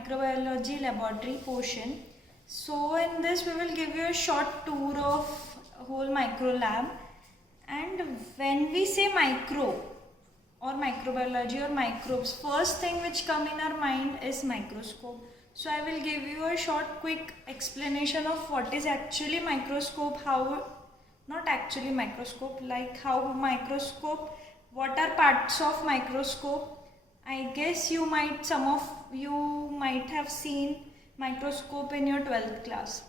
microbiology laboratory portion. So in this we will give you a short tour of whole micro lab. And when we say micro or microbiology or microbes, first thing which come in our mind is microscope. So I will give you a short quick explanation of what is actually microscope, how not actually microscope, like how microscope, what are parts of microscope. I guess some of you might have seen microscope in your 12th class.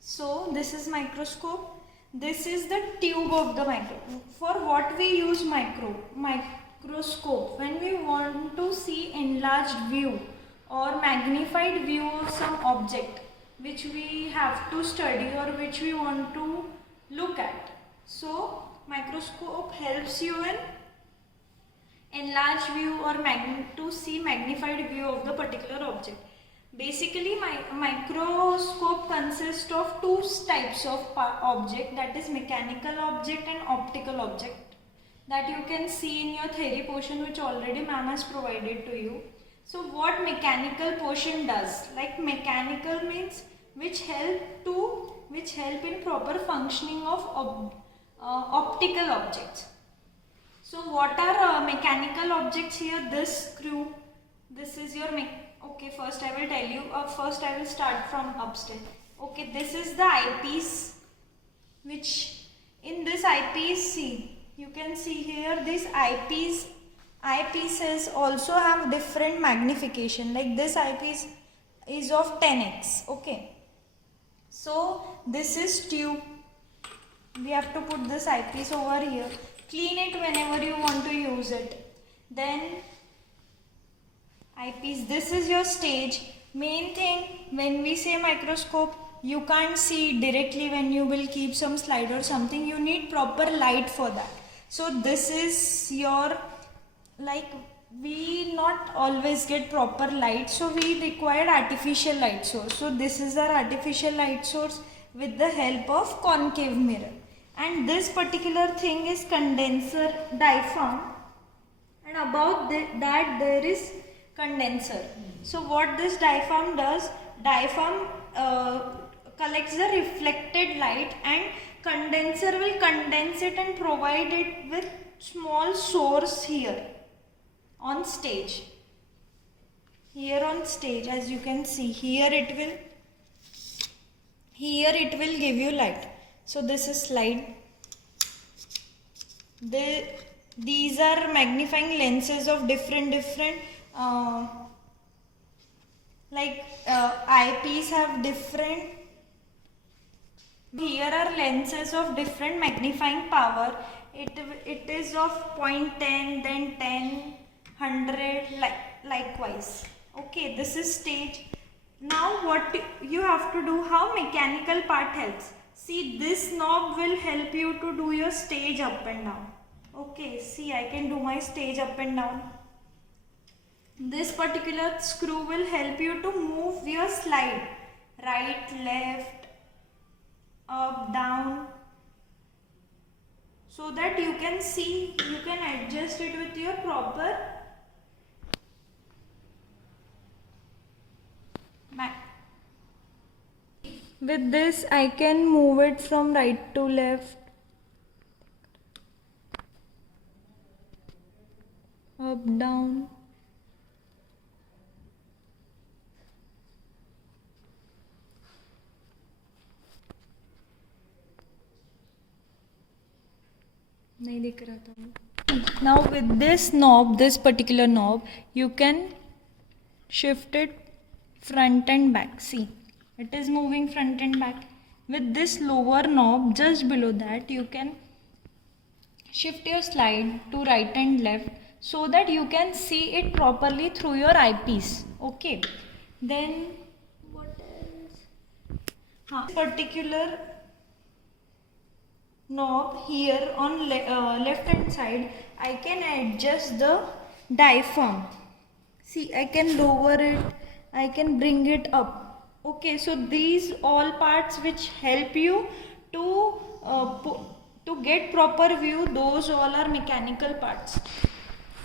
So this is microscope. This is the tube of the microscope. For what we use microscope? When we want to see enlarged view or magnified view of some object which we have to study or which we want to look at. So microscope helps you in enlarged view or to see magnified view of the particular object. Basically, microscope consists of two types of object, that is mechanical object and optical object, that you can see in your theory portion which already ma'am has provided to you. So what mechanical portion does? Like mechanical means which help in proper functioning of optical objects. So what are mechanical objects here? This screw, this is your okay, first I will tell you, first I will start from upstairs. Okay, this is the eyepiece, which in this eyepiece, see, you can see here this eyepieces also have different magnification, like this eyepiece is of 10x, okay. So this is tube, we have to put this eyepiece over here, clean it whenever you want to use it. Then eyepiece, this is your stage. Main thing, when we say microscope, you can't see directly when you will keep some slide or something, you need proper light for that. So this is your, like, we not always get proper light, so we require artificial light source. So this is our artificial light source with the help of concave mirror. And this particular thing is condenser diaphragm, and above that there is condenser. So what this diaphragm does, diaphragm collects the reflected light, and condenser will condense it and provide it with small source here on stage. Here on stage, as you can see, here it will give you light. So this is slide. These are magnifying lenses of different eyepiece have different. Here are lenses of different magnifying power. It is of 0.10, then 10, 100, likewise. Okay, this is stage. Now what you have to do, how mechanical part helps. See, this knob will help you to do your stage up and down. Okay, see, I can do my stage up and down. This particular screw will help you to move your slide right, left, up, down, so that you can see, you can adjust it with your proper back. With this I can move it from right to left, up, down. नहीं दिख रहा था. Now with this knob, this particular knob, you can shift it front and back. See, it is moving front and back. With this lower knob just below that, you can shift your slide to right and left so that you can see it properly through your eyepiece. Okay, then what else? Particular knob here on left hand side, I can adjust the diaphragm. See, I can lower it, I can bring it up. Okay, so these all parts which help you to get proper view, those all are mechanical parts.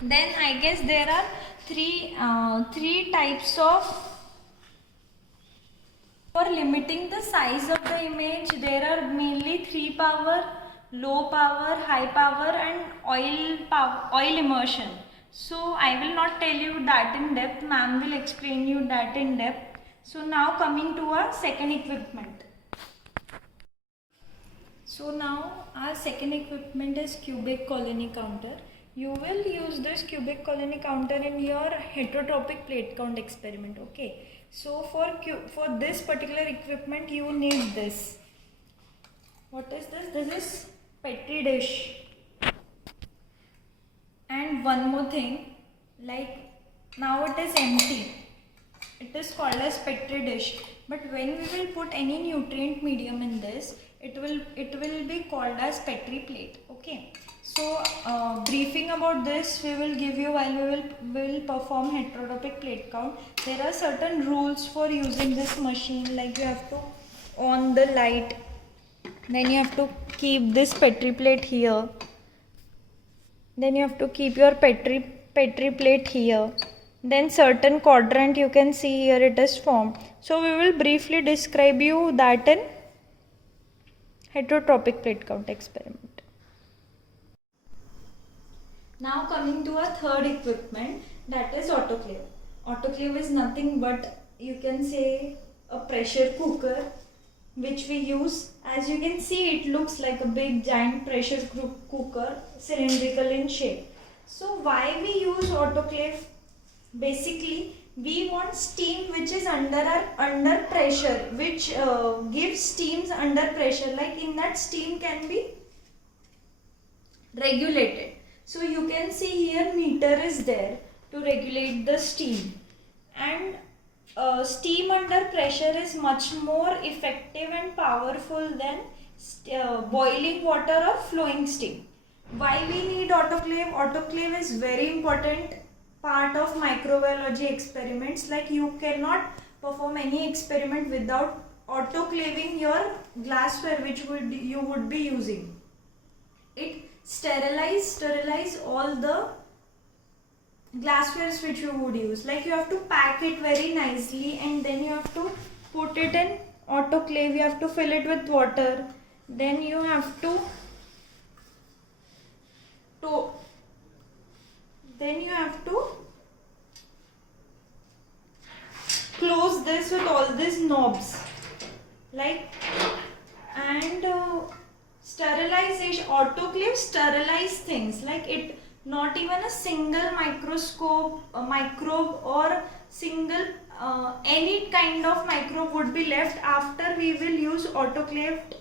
Then I guess there are three types of. For limiting the size of the image, there are mainly 3 power, low power, high power, and oil immersion. So I will not tell you that in depth. Ma'am will explain you that in depth. So now coming to our second equipment. So now our second equipment is cubic colony counter. You will use this cubic colony counter in your heterotropic plate count experiment. Okay. So for this particular equipment you need this. What is this? This is Petri dish. And one more thing, like now it is empty. It is called as Petri dish. But when we will put any nutrient medium in this, it will be called as Petri plate. Okay. So briefing about this we will give you while we will perform heterotropic plate count. There are certain rules for using this machine, like you have to on the light, then you have to keep this Petri plate here, then you have to keep your Petri plate here, then certain quadrant you can see here it is formed. So we will briefly describe you that in heterotropic plate count experiment. Now coming to our third equipment, that is autoclave. Autoclave is nothing but, you can say, a pressure cooker which we use. As you can see, it looks like a big giant pressure cooker, cylindrical in shape. So why we use autoclave? Basically we want steam which is under pressure, which gives steams under pressure, like in that steam can be regulated. So you can see here meter is there to regulate the steam, and steam under pressure is much more effective and powerful than boiling water or flowing steam. Why we need autoclave? Autoclave is very important part of microbiology experiments. Like you cannot perform any experiment without autoclaving your glassware which you would be using. It sterilize all the glasswares which you would use. Like you have to pack it very nicely and then you have to put it in autoclave. You have to fill it with water. Then you have to close this with all these knobs, like, and sterilization, autoclave sterilize things, like it not even a single microbe or single any kind of microbe would be left after we will use autoclaved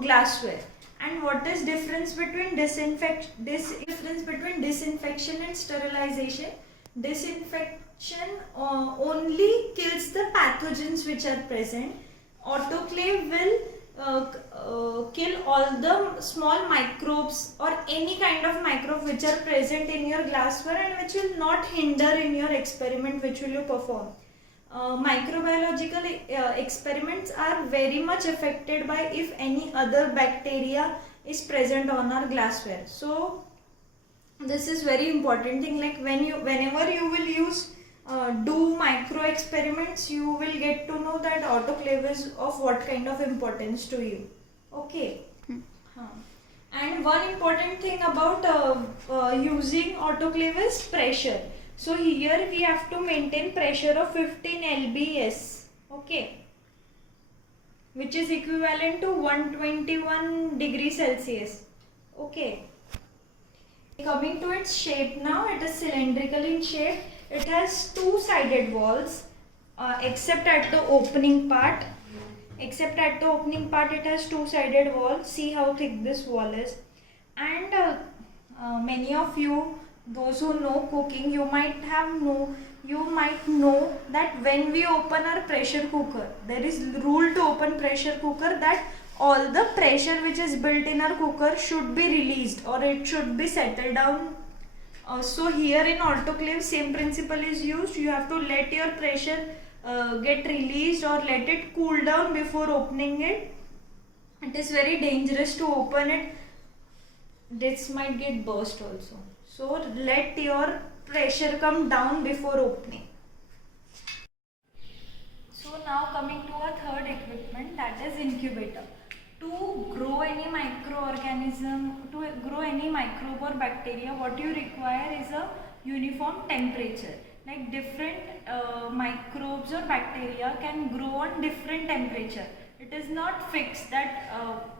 glassware. And what is difference between disinfection and sterilization? Disinfection only kills the pathogens which are present. Autoclave will kill all the small microbes or any kind of microbe which are present in your glassware and which will not hinder in your experiment which will you perform. Microbiological experiments are very much affected by if any other bacteria is present on our glassware. So this is very important thing, like whenever you will use do micro experiments, you will get to know that autoclave is of what kind of importance to you. Okay. And one important thing about using autoclave is pressure. So here we have to maintain pressure of 15 lbs, okay, which is equivalent to 121 degrees Celsius. Okay. Coming to its shape now, it is cylindrical in shape. It has two-sided walls, except at the opening part. Except at the opening part, it has two-sided walls. See how thick this wall is. And many of you, those who know cooking, you might know that when we open our pressure cooker, there is rule to open pressure cooker that all the pressure which is built in our cooker should be released or it should be settled down. So here in autoclave same principle is used. You have to let your pressure get released or let it cool down before opening it. It is very dangerous to open it. This might get burst also. So let your pressure come down before opening. So now coming to a third equipment, that is incubator. To grow any microorganism, to grow any microbe or bacteria, what you require is a uniform temperature. Like different microbes or bacteria can grow on different temperature. It is not fixed that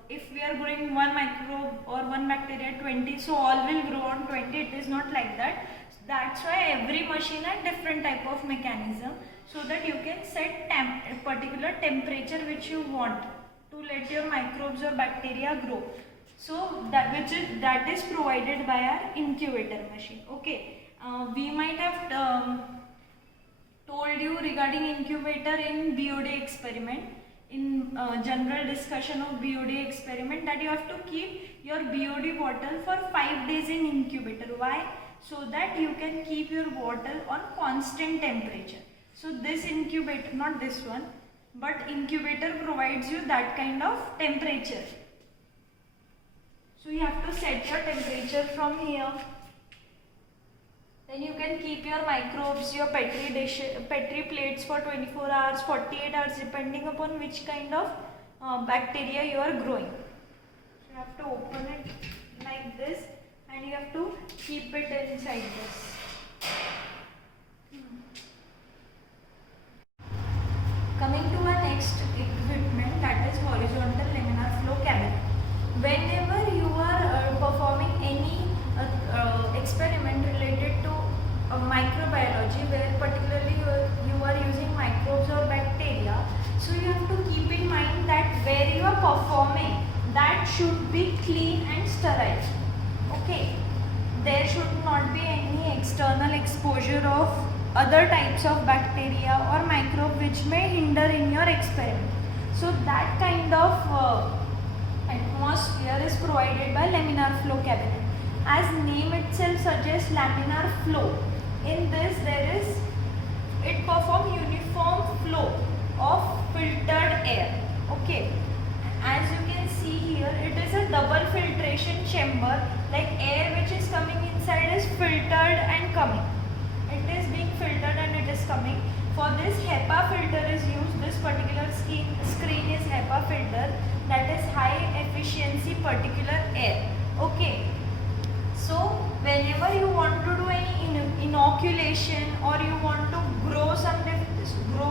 if we are growing one microbe or one bacteria at 20, so all will grow on 20. It is not like that. That's why every machine has different type of mechanism, so that you can set a particular temperature which you want to let your microbes or bacteria grow. So that is provided by our incubator machine. Okay, we might have told you regarding incubator in BOD experiment, in general discussion of BOD experiment, that you have to keep your BOD bottle for 5 days in incubator. Why? So that you can keep your bottle on constant temperature. So this incubator, not this one, but incubator provides you that kind of temperature. So you have to set your temperature from here. Then you can keep your microbes, your petri plates for 24 hours, 48 hours, depending upon which kind of bacteria you are growing. So you have to open it like this and you have to keep it inside this. Coming to our next equipment, that is horizontal laminar flow cabinet. Whenever you are performing any experiment related to microbiology, where particularly you are using microbes or bacteria, so you have to keep in mind that where you are performing, that should be clean and sterile. Okay, there should not be any external exposure of other types of bacteria or microbe which may hinder in your experiment. So that kind of atmosphere is provided by laminar flow cabinet. As name itself suggests, laminar flow. In this it performs uniform flow of filtered air. Okay, as you can see here, it is a double filtration chamber, like air which is coming inside is filtered and coming. It is being filtered and it is coming. For this, HEPA filter is used. This particular screen is HEPA filter, that is high efficiency particulate air. Okay, so whenever you want to do any inoculation or you want to grow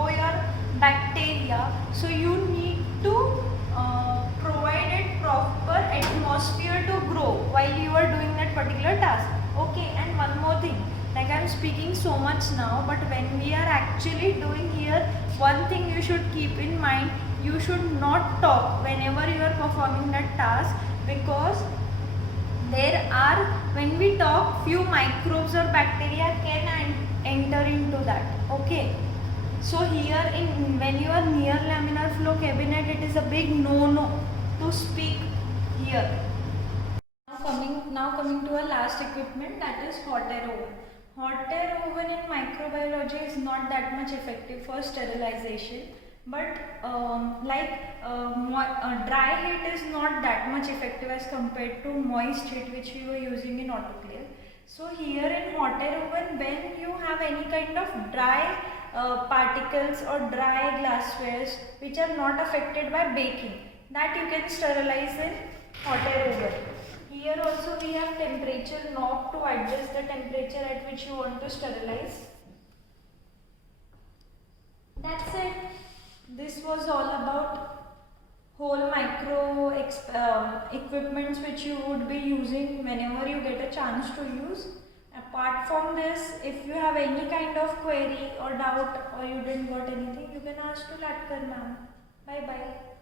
your bacteria, so you need to provide it proper atmosphere to grow while you are doing that particular task. Okay, and one more thing, like I am speaking so much now, but when we are actually doing here, one thing you should keep in mind, you should not talk whenever you are performing that task, because there are, when we talk, few microbes or bacteria can enter into that. Okay, so here when you are near laminar flow cabinet, it is a big no to speak here. Now coming to our last equipment, that is hot air oven. Hot air oven in microbiology is not that much effective for sterilization, but dry heat is not that much effective as compared to moist heat which we were using in autoclave. So here in hot air oven, when you have any kind of dry particles or dry glasswares which are not affected by baking, that you can sterilize in hot air oven. Here also we have temperature knob to adjust the temperature at which you want to sterilize. That's it. This was all about whole micro equipments which you would be using whenever you get a chance to use. Apart from this, if you have any kind of query or doubt or you didn't got anything, you can ask to Latkar ma'am. Bye bye.